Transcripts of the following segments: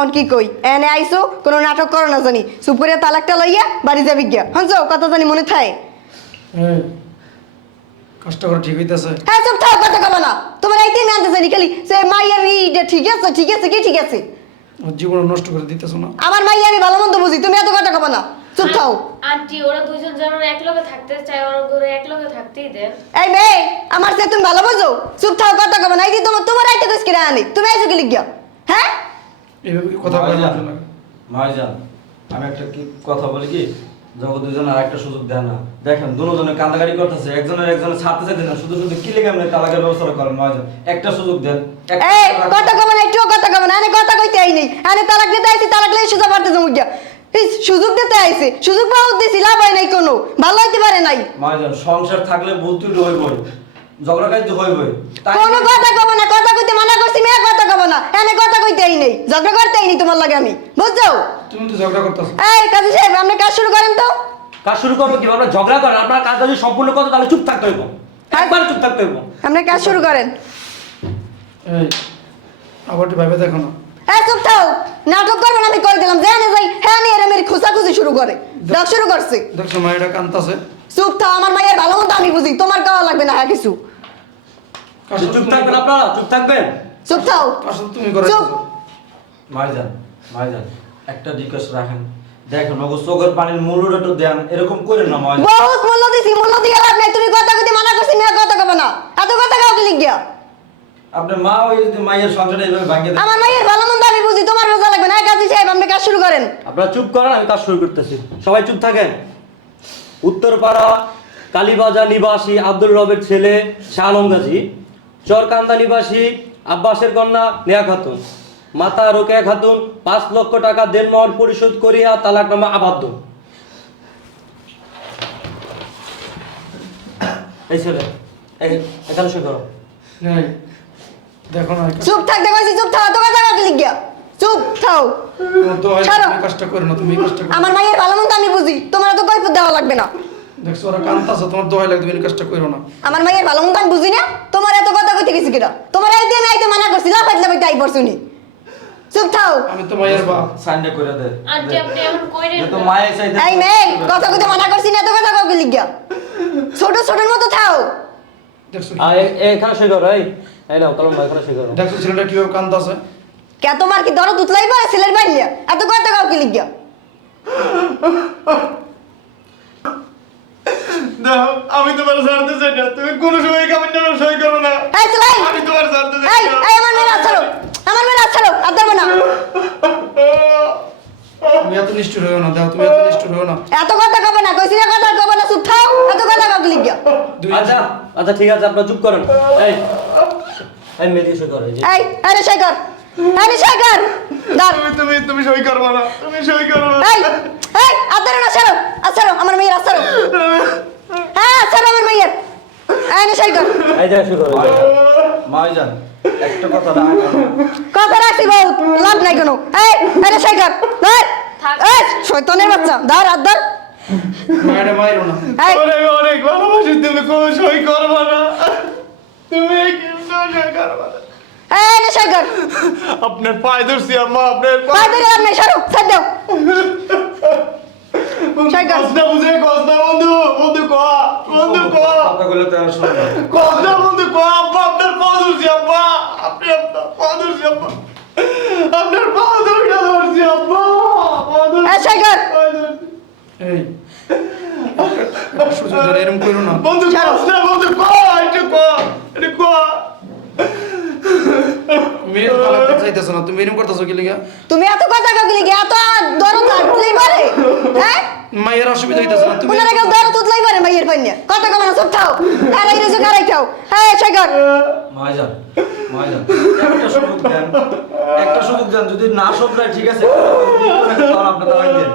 হন কি কই? এনে আইসো কোনো নাটক করো না জানি চুপ করে তালাকটা লইয়া বাড়ি যাবি গিয়া। হনছো কথা জানি মনে থাকে এই কাজটা করে ঠিক হইতেছে। হ্যাঁ চুপ থাক কথা কবে না। তোমার এইটাই আমি আনতে জানি খালি। সে মাইয়ার ইটা ঠিক আছে ঠিক আছে কি ঠিক আছে? ওর জীবন নষ্ট করে দিতেছো না। আমার মাইয়া আমি ভালো মন্দ বুঝি তুমি এত কথা কবে না। চুপ থাও। আন্টি ওরা দুইজন যেমন একলগে থাকতে চায় ওরা ঘরে একলগে থাকতেই দেন। এই মেয়ে আমার সে তুমি ভালো বুঝো? চুপ থাও কথা কবে না। এই যে তোমার তোমার আইতে কইস কিরা আনি? তুমি আইছো কি লিখিয়া হ্যাঁ? এইভাবে কথা বলে ভাইজান, ভালো লাগে? ভাইজান আমি একটা কি কথা বলি কি? যখন দুজন আর একটা সুযোগ দেয় না। দেখেন দুজনে কান্দাকারি করতেছে একজনের একজনের ছাড়তে চাইতে না শুধু শুধু কি লেগে আপনি তালাকের ব্যবস্থা করেন ভাইজান? একটা সুযোগ দেন একটা এই কথা কবে না একটুও কথা না আনে কথা কইতে আই নেই তালাক দিতে আইছি তালাক লই সুযোগ পারতে জমু গিয়া। এই সুযোগ দিতে আইছে সুযোগ পাওয়া দিছি লাভ হয় নাই কোনো ভালো হইতে পারে নাই। ভাইজান সংসার থাকলে বলতে হইবই। ঝগড়া খাইতে হইবই তাই কোনো কথা কবে না কথা কইতে মানা করছি মেয়ে কথা কবে না। এনে কথা কইতে নেই ঝগড়া করতে নেই তোমার লাগে আমি। বুঝছ? তুমি তো ঝগড়া করতেছো। এই কাজী সাহেব আপনি কাজ শুরু করেন তো। কাজ শুরু করব কি? আমরা ঝগড়া করেন আপনার কাজটা যদি সম্পূর্ণ করতে তাহলে চুপ থাকতে হইব। একবার চুপ থাকতে হইব। আপনি কাজ শুরু করেন। এই আবার ভাবে দেখো না। এই চুপ থাও। নাটক করবেন আমি কই দিলাম জানে যাই হ্যাঁ মেরে খুঁচাখুচি শুরু করে। ডাক শুরু করছে। দেখছ মায়েরা কান্তাছে চুপ থাও আমার মায়ের ভালো মতো আমি বুঝি তোমার কাওয়া লাগবে না হ্যাঁ কিছু। চুপ থাকবেন আপনারা চুপ থাকবেন। চুপ থাও। কার তুমি করে। চুপ। ভাইজান ভাইজান একটা রিকোয়েস্ট রাখেন। দেখেন ওগো চোখের পানির মূল্যটা একটু দেন। এরকম করেন না বহুত মূল্য দিছি মূল্য দিয়ে লাভ নাই। তুমি কথা কইতে মানা করছি মেয়ে কথা কবে না। এত কথা কাউ কি লিখিয়া আপনার মা ওই যদি মায়ের সংসারটা এইভাবে ভাঙিয়ে দেন আমার মায়ের ভালো মন্দ আমি বুঝি তোমার বোঝা লাগবে না। কাজী সাহেব আপনি কাজ শুরু করেন। আপনারা চুপ করেন আমি কাজ শুরু করতেছি। সবাই চুপ থাকেন। উত্তরপাড়া কালীবাজার নিবাসী আব্দুল রবের ছেলে শাহ আলম গাজী চরকান্দা নিবাসী আব্বাসের কন্যা নেয়া খাতুন। মাতা রোকেয়া খাতুন পাঁচ লক্ষ টাকা দেনমোহর পরিশোধ করিয়া তালাকনামা আবদ্ধ। এই ছেলে এখানে সই করো দেখো না চুপ থাকতে চুপ কি লিখিয়া? চুপ থাও করো না তুমি করো আমার মায়ের ভালো মন্দ আমি বুঝি তোমার তো দেওয়া লাগবে না। দেখছ ওরা কান্তাছে তোমার দোহাই লাগে তুমি এই কাজটা করো না। আমার মায়ের ভালো মন্দ আমি বুঝি না তোমার এত কইতে গেছি কিনা? তোমার আইতে আমি আইতে মানা করছি লাফাইতে লাফাইতে আই পড়ছুনি চুপ থাও। আমি তো মায়ের বাপ সাইনটা করে দেন আন্টি আপনি এমন কইরেন তো। মায়ের চাইতে এই মেয়ে কথা কইতে মানা করছি না এত কথা কাউকে লিখিয়া ছোট ছোটের মতো থাও। দেখছ এ- এ- এখানে সই করো এই এই নাও কলম এখানে সই করো। দেখছ ছেলেটা কীভাবে কান্তাছে কে তোমার কি দরদ উতলাই পারে ছেলের বাইলিয়া এত কথা কাউকে লিখিয়া দাও আমি তোমার ছাড়তে চাই না। তুমি কোনো সময় কামের নামে সই করো না। এই চলাই আমি তোমার ছাড়তে চাই না। এই আমার মেয়ে ছাড়ো। আমার মেয়ে ছাড়ো আর ধরবো না। তুমি এত নিষ্ঠুর হয়েও না দেখো তুমি এত নিষ্ঠুর হয়েও না। এত কথা কবে না? কইছি না কথা কবে না? চুপ থাও এত কথা লিখিয়া দুই আচ্ছা আচ্ছা ঠিক আছে আপনারা চুপ করেন। এই এই মেয়ে সই করো এই আরে শেখর আরে শেখর ধর। তুমি তুমি তুমি সই করব না তুমি সই করব না। এই এই আদর না ছাড়ো আছাড়ো আমার মেয়ের আছাড়ো হ্যাঁ আছাড়ো আমার মেয়ের এই নে শেখর এই জায়গায় সই করো মাইজান একটা কথা রাখেন কথা রাখছি বহুত লাভ নাই কোনো। এই আরে শেখর ধর এই শয়তানের বাচ্চা। ধর আর ধর। মায়েরা মায়েরও না। এই। অনেক অনেক ভালোবাসি তুমি কোনো সই করব না। তুমি কিন্তু সই করব না। এই আপনার পায়ে ধরছি আম্মা আপনার পায়ে ধরে নাই সরো ছাড় দাও। কষ্ট বুঝে কষ্ট বন্ধু বন্ধু কয়া বন্ধু কয়া কথা বলে তো আর শুনুন না। কষ্ট বন্ধু কয়া আব্বা আপনার পা ধরছি আব্বা। আপনি আপনার পা ধরছি আব্বা। আপনার পা ধরে ধরছি আব্বা? এই ধরছি। এই সুযোগ ধরে এরকম করো না। বন্ধু। কষ্ট বন্ধু কয়া একটু কয়া একটু কয়া মেয়ে তো তালাক দিতে চাইতেছো না তুমি এরকম করতেছো কি লিগা? তুমি এত কথা কাউকে লিখে এত দরদ লাগলেই পারে। হ্যাঁ? মায়ের অসুবিধা হইতেছে না তুমি ওনারা কেউ দরদ উতলাই পারে মাইয়ের পাইনে কত কবে না খাও থাও। খারাই রেছো খারাই খাও। হ্যাঁ শেখর মাইজান মাইজান একটা সুযোগ দেন। একটা সুযোগ দেন যদি না শোধরায় ঠিক আছে আপনারা আপনি দেন।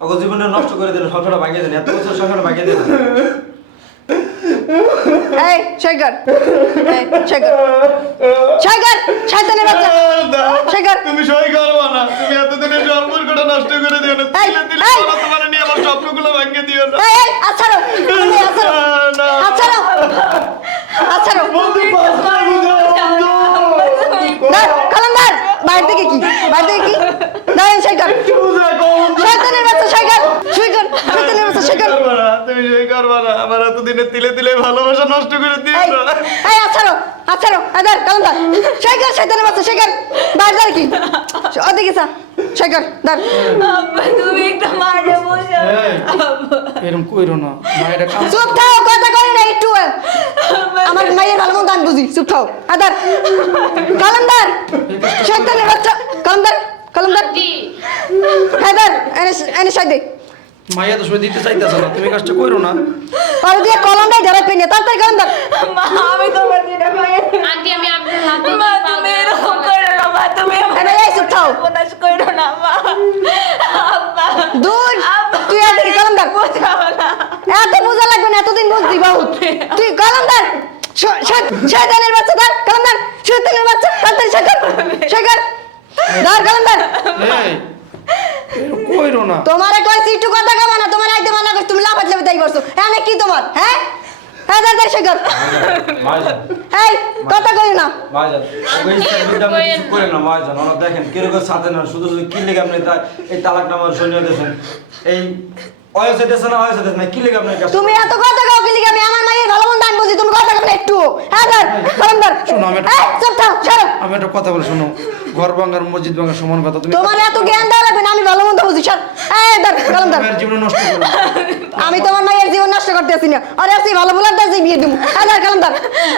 ওগো জীবনটা নষ্ট করে দেন সংসারটা ভাঙিয়ে দেন এত বছর সংসারটা ভাঙিয়ে দেন এই শেখর এই শেখর শেখর শয়তানের বাচ্চা। শেখর তুমি সই করব না। তুমি এতদিনের সম্পর্কটা নষ্ট করে দিও না। তিলে তিলে এই। তোমার নিয়ে আমার স্বপ্নগুলো ভাঙিয়ে দিও না। এই এই আছাড়ো তুমি আছাড়ো না। আছাড়ো আছাড়ো বন্ধু কষ্ট বুঝো বন্ধু। ধর কলম বাইরে থেকে কি? বাড়ি কি? দাঁড়ান সই কর একটু বুঝে কম শয়তানের বাচ্চা সই কর সই কর শয়তানের বাচ্চা সই কর করবা না তুমি সেই করবা না আমার এতদিনে তিলে তিলে ভালোবাসা নষ্ট করে না এই আছাড়ো আছাড়ো আদার সই কর শয়তানের বাচ্চা কর বাইরে দাঁড় কি। ওদিকে দাঁড় তুমি একটু মারে বসে এরম কইরো না মায়েরা চুপ থাও কথা কই না একটু। আমার মায়ের ভালো মন্দ বুঝি চুপ থাও। আদার কালন্দার শয়তানের বাচ্চা কালন্দার কালন্দার আন্টি আদার এনে এনে সই দে। মাইয়া তো সই দিতে চাইতেছে না তুমি কাজটা কইরো না। আর দিয়ে কলমটাই ধরে পেনে তাড়াতাড়ি কালন্দার মা আমি তো তোমার দিনে মায়ের আন্টি আমি আপনার হাত ধরে মা তুমি ধরে এরকম করো না মা তুমি আমার এনে এই থাও উপন্যাস করো না মা। আব্বা। দূর তুই এদিকে কালন্দার বোঝাও না। এত বোঝা লাগবে না এতদিন বুঝছি বহুত তুই কলমদার শয়তানের বাচ্চা ধর কলমদার শয়তানের বাচ্চা তাড়াতাড়ি শেখর শেখর ধর এরম কইরো না। তোমারে কইছি একটু কথা কবা না তোমার আইতে মানা করছ তুমি লাফাত লাফাত তাই করছ হ্যাঁ কি তোমার হ্যাঁ হ্যাঁ তাড়াতাড়ি শেখর। এই কথা কই না। মাইজান ওই বিরুদ্ধে কিছু না দেখেন কীরকম সাথে না শুধু শুধু কি লেগে আপনি তা- এই তালাক নামার সৈন্য দিয়েছেন। এই অয়সে দিয়েছে না অয়সে দিয়েছে না কি লেগে আপনি তুমি এত কথা কও কি লিগে? আমি আমার মায়ের ভালো মন্দ আমি বুঝি তুমি কথা কও একটু। হ্যাঁ কলমদার শোনো, আমি একটা- চুপ থাও ছাড়ো আমি একটা কথা বলে শোনো। ঘর ভাঙার মসজিদ ভাঙার সমান কথা তুমি তোমার এত জ্ঞান দেওয়া লাগবে না আমি ভালো মন্দ বুঝি ছাড় এই ধর কলমদার মায়ের জীবন নষ্ট করো। আমি তোমার মায়ের জীবন নষ্ট করতেছি না। আরে আসি ভালো বলার দাসি বিয়ে দিমু আদার কালামদার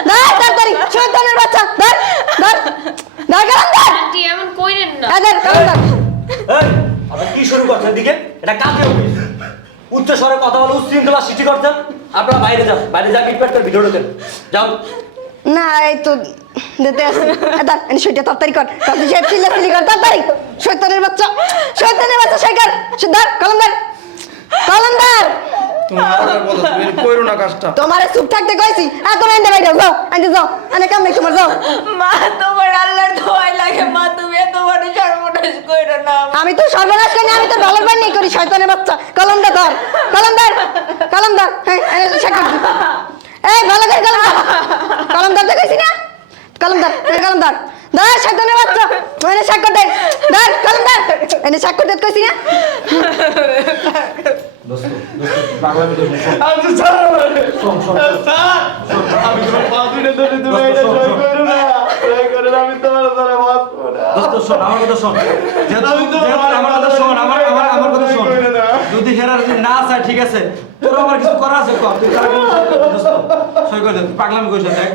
ধর। তাড়াতাড়ি শয়তানের বাচ্চা ধর ধর। ধর কালামদার আন্টি এমন কইরেন না। আদার কালামদার এই, আপনি কি শুরু করছেন দিকে এটা কাকে অফিস? উচ্চ স্বরে কথা বলে উচ্ছৃঙ্খলা সৃষ্টি করছেন আপনারা বাইরে যান বাইরে যা পিটপাট করে ভিডিও ঢোকেন। যাও। না এই তো দিতে আসি আদার এনে সইটা তাড়াতাড়ি কর। চিল্লা চিল্লি কর তাড়াতাড়ি। শয়তানের বাচ্চা শয়তানের বাচ্চা শেখার ধর কালামদার। কালামদার। তোমারে চুপ থাকতে কইছি। এত না এনে বাইরে যাও আনতে যাও। আনে কাম নাই তোমার যাও। মা তোমার আল্লাহর দোয়াই লাগে মা তুমি এত বড় সর্বনাশ করো না। আমি তো সর্বনাশ করি আমি তো ভালো বান নেই করি শয়তানের বাচ্চা। কলমদার ধর কলমদার কলমদার। হ্যাঁ। এই ভালো করে কলমদার। কলমদার দেখাইছি না? কলমদার এই কলম ধর শয়তানের বাচ্চা এনে সাক্ষর দে। ধর কলমদার। এনে সাক্ষর দে কইছি না? আচ্ছা আমি তোমার পা দুটো ধরে তুমি এটা সই করো না সই করো না আমি তোমার ধরে বাঁচবো না দোস্ত শোন আমার কথা শোন। আমার কথা শোন আমার আমার আমার কথা শোন। যদি হেরা যদি না চায় ঠিক আছে। তোর আমার কিছু করা আছে কর। তুই তার সই করে দে, পাগলামি করিস না দেখ।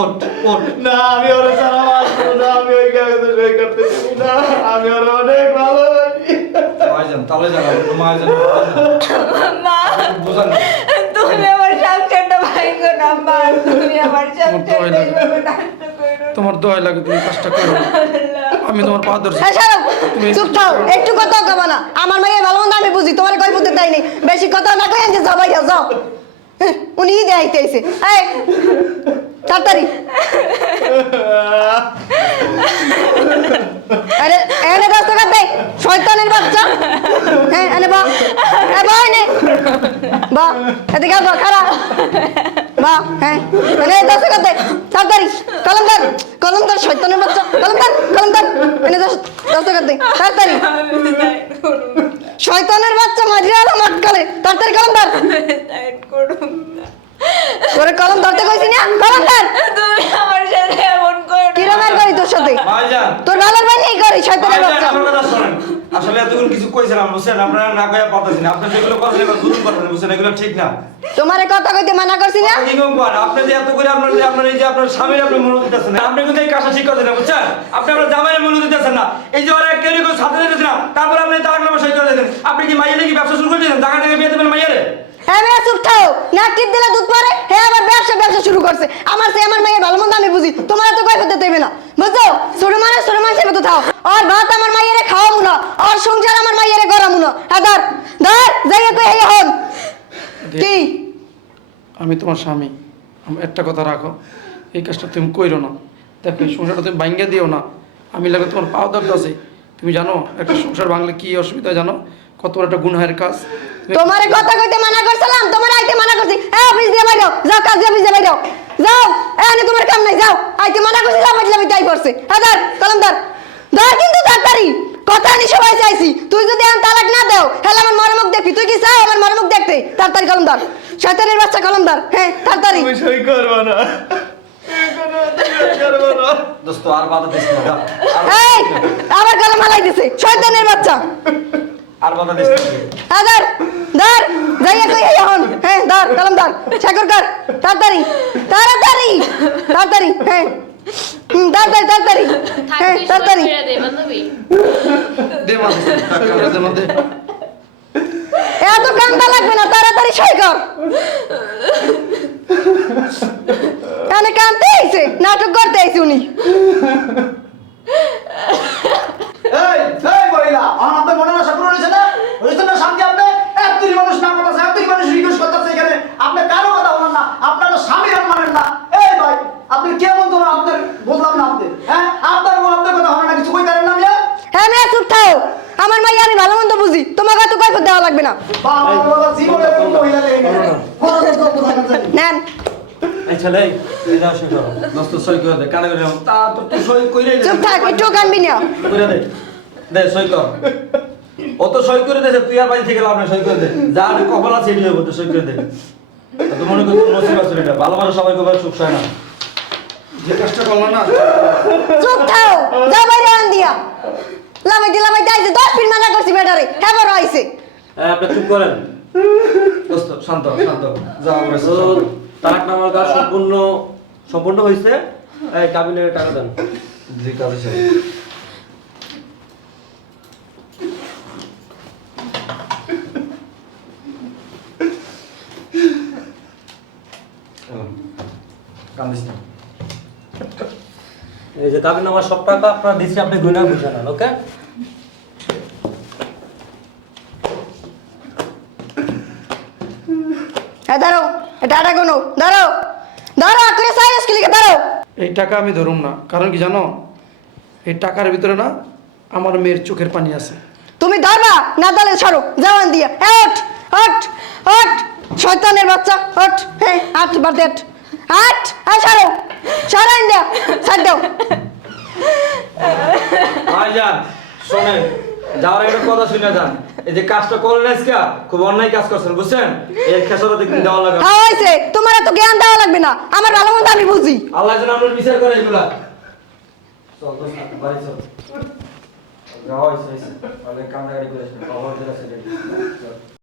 ওট ওট না আমি ওরা ছাড়া বাঁচবো না আমি ওই কাগজে সই করতে না। আমি ওরা অনেক ভালোবাসি মাইজান তাহলে জানা মাইজান মা বুঝান তুমি আমার সংসারটা ভাঙো না মা। তুমি আমার সংসারটা না। তোমার দয় লাগে তুমি কাজটা করো। আমি তোমার পা ধরছি। চুপ থাও একটু কথা কবা না। আমার মায়ের ভালো মন্দ আমি বুঝি তোমার কই বুঝতে তাই নেই বেশি কথা না কই যাও ভাইয়া যাও। হ্যাঁ, উনি ঈদে আইতে আইছে। এই তাড়াতাড়ি। আরে এনে রাস্তা কাটে শয়তানের বাচ্চা। হ্যাঁ এনে বা এ বা এনে। বা এদিকে বা খারাপ বা হ্যাঁ এনে রাস্তা কাটে তাড়াতাড়ি কলমদার কলমদার শয়তানের বাচ্চা কলমদার কলমদার এনে রাস্তা তাড়াতাড়ি। শয়তানের বাচ্চা মাঝে আলো মাটকালে তাড়াতাড়ি কলম ধর। করে কলম ধরতে কইছি না কলম তুমি সাথে। তোর ভালোর বাই নেই করি শয়তানের বাচ্চা। আসলে এতক্ষণ কিছু কইছিলাম বুঝছেন? আপনারা না কইয়া পারতেছেন আপনি যেগুলো করছেন এগুলো জুলুম করছেন বুঝছেন এগুলো ঠিক না। তোমারে কথা কইতে মানা করছি না? এরকম করেন, আপনি যে এত করে আপনার যে আপনার এই যে আপনার স্বামীর আপনি মূল্য দিতেছেন না আপনি কিন্তু এই কাজটা ঠিক করছেন না বুঝছেন? আপনি আপনার জামাইয়ের মূল্য দিতেছেন না। এই যে ওরা কেউ সাথে দিতেছেন না তারপর আপনি তালাক নামা সই করে দিতেন আপনি কি মাইয়া নাকি ব্যবসা শুরু করে দিয়েছেন টাকা থেকে বিয়ে দেবেন মাইয়ারে? হ্যাঁ মেয়ে চুপ থাও। না দিলে দুধ পরে হ্যাঁ আবার ব্যবসা ব্যবসা শুরু করছে। আমার সে আমার মায়ের ভালো মন্দ আমি বুঝি। তোমার তো করতে দেবে না। বুঝছ? ছোট মানুষ ছোট মানুষের মতো থাও। আর ভাত আমার মাইয়ারে খাওয়াবো না আর সংসার আমার মাইয়ারে গরমু না হ্যাঁ ধর। কই হেয়া হন। কি? আমি তোমার স্বামী। একটা কথা রাখো। এই কাজটা তুমি কইরো না। দেখো সংসারটা তুমি ভাঙ্গে দিও না। আমি লাগে তোমার পাও আছে। তুমি জানো একটা সংসার ভাঙলে কি অসুবিধা জানো? কত বড় একটা গুনহায়ের কাজ। তোমারে কথা কইতে মানা করছিলাম তোমার আইতে মানা করছি। এ অফিস দিয়ে বাইরো যাও কাজ দিয়ে অফিস দিয়ে বাইরো। যাও এখানে তোমার কাম নাই যাও। আইতে মানা করছি যাও বাজলামি তাই করছে। আদার কলমদার। ধর কিন্তু তাড়াতাড়ি। কথা আমি সবাই চাইছি। তুই যদি আমার তালাক না দাও তাহলে আমার মরমুখ দেখবি। তুই কি চাও আমার মরমুখ দেখতে? তাড়াতাড়ি কলম ধর শয়তানের বাচ্চা কলম ধর হ্যাঁ তাড়াতাড়ি। তুমি সই করব না। দোস্ত আর বাধা দিস না এই আবার কলম হালাই দিছে। শয়তানের বাচ্চা। আর বাধা দিস না হ্যাঁ ধর ধর যাইয়া কই এখন হ্যাঁ ধর কলম ধর শেখর কর তাড়াতাড়ি তাড়াতাড়ি তাড়াতাড়ি হ্যাঁ হুম, তাড়াতাড়ি তাড়াতাড়ি হ্যাঁ থাকবি তাড়াতাড়ি। ছেড়ে দে বান্ধবী। দে মা সই করে দে মা দে। এত কান্দা লাগবে না তাড়াতাড়ি সই কর। এনে কান্দতে আইছে নাটক করতে আইছে উনি। এই এই মহিলা আমার মনে আশা পূরণ হয়েছে না? হয়েছে না শান্তি আপনি এতই মানুষ না করতেছে এতই মানুষ রিকোয়েস্ট করতেছে এখানে। আপনি কারও কথা বলেন না আপনার স্বামী আর মানেন না। এই ভাই আপনি কেমন তোমার আপনার বললাম না আপনি হ্যাঁ? আপনার বউ আপনার কথা হবে না কিছু কই পারেন না মিয়া? হ্যাঁ মেয়ে চুপ থাও। আমার মাই আমি ভালো মন্দ বুঝি। তোমাকে এত কৈফত দেওয়া লাগবে না। বাবা জীবনে কোনো মহিলা কথা নেন। এই ছেলে এই দাও সই করো দোস্ত সই করে দে কানে করে তা তো তুই সই কইরে চুপ থাক একটু কানবি না। দে। দে সই কর। ও তো সই করে দেছে তুই আর বাড়ি থেকে লাভ নাই সই করে দে। যা কপাল আছে এটি হইব তুই সই করে দে। তো মনে করি তোর নসিব আছে এটা। ভালোবাসা সবাই কবার সুখ হয় না। যে কাজটা করলাম না। চুপ থাও যা বাইরে আন দিয়া। লামাইতে লামাইতে আইছে দশ মিনিট মানা করছি বেটারে হ্যাঁ বড় আইছে। এই, আপনি চুপ করেন। দোস্ত শান্ত শান্ত। যা আমরা তালাক নামার কাজ সম্পূর্ণ সম্পূর্ণ হয়েছে? এই কাবিনের টাকা দেন। জি এই যে কাবিন নামার সব টাকা আপনার দিচ্ছি আপনি গুনা বুঝে নেন ওকে? হ্যাঁ দাঁড়াও। এটা আটা কোনো দাঁড়াও দাঁড়াও করে সাইন্স ক্লিকে দাঁড়াও এই টাকা আমি ধরুম না কারণ কি জানো? এই টাকার ভিতরে না আমার মেয়ের চোখের পানি আছে। তুমি ধরবা না তাহলে ছাড়ো জওয়ান দিয়া। হট হট হট শয়তানের বাচ্চা হট হ্যাঁ আট বাদে আট। আট হ্যাঁ ছাড়ো। ছাড়াই দিয়া ছাড় দাও। ভাইজান শোনেন যাওয়ার একটা কথা শুনে যান। এই যে কাজটা করেন আজকে খুব অন্যায় কাজ করছেন বুঝছেন? এই খেসারত একদিন দেওয়া লাগবে। হ্যাঁ হয়েছে। তোমার এত জ্ঞান দেওয়া লাগবে না। আমার ভালো মন্দ আমি বুঝি। আল্লাহ যেন আপনার বিচার করে এগুলা। চল দোস্ত, বাড়ি চল। করে চল।